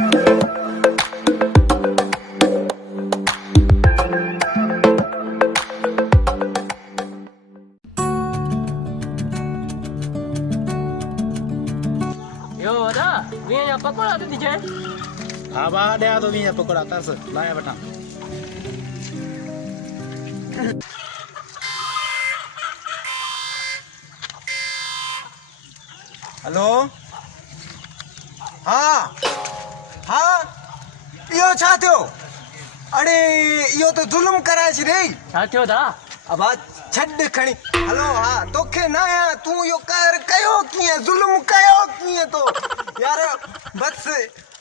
Yo, dah. Ni apa kau ada di je? Abah dia tu punya pokok atas, layak batang. Hello हाँ हाँ इहो छा थियो अड़े इहो त ज़ुल्म कराए छॾियई साथियो दा अब छॾ खणी हलो हा तोखे न आया तूं इहो कर कयो कीअं ज़ुल्म कयो कीअं तो यार बस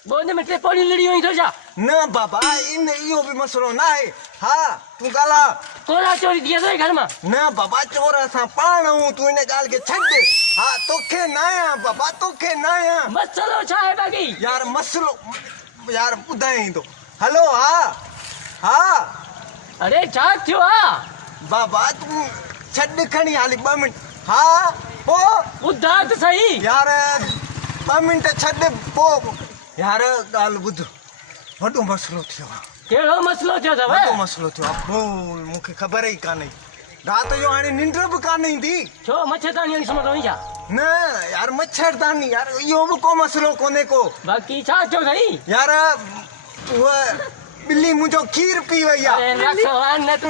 बोने में पड़ी लड़ी हुई तो जा न बाबा इन इहो बि मसलो न आहे हा तूं ॻाल्हा कोला चोरी दिया तो घर में न बाबा चोर असां पाण आहियूं तूं इन ॻाल्हि खे छॾ हा तोखे न आया बाबा तोखे न आया मसलो छा है बाकी यार मसलो यार ॿुधाई थो हलो हा हा अरे छा थियो आ बाबा तूं छॾ खणी हाली 2 मिंट हा पो ॿुधा त सही यार 2 मिंट छॾ पो यार ॻाल्हि ॿुध वॾो मसलो थियो आहे केड़ो मसलो थियो अथव वॾो मसलो थियो आहे बोल मूंखे ख़बर ई कान्हे राति जो हाणे निंड बि कान ईंदी छो मच्छरदानी समझ छा न यार मच्छरदानी यार इहो बि को मसलो कोन्हे को बाकी छा थियो सही यार उहा बिल्ली मुंहिंजो खीर पी वई आहे अरे भगवान न तू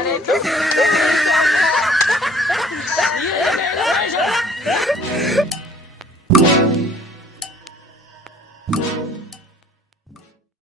अरे तू ये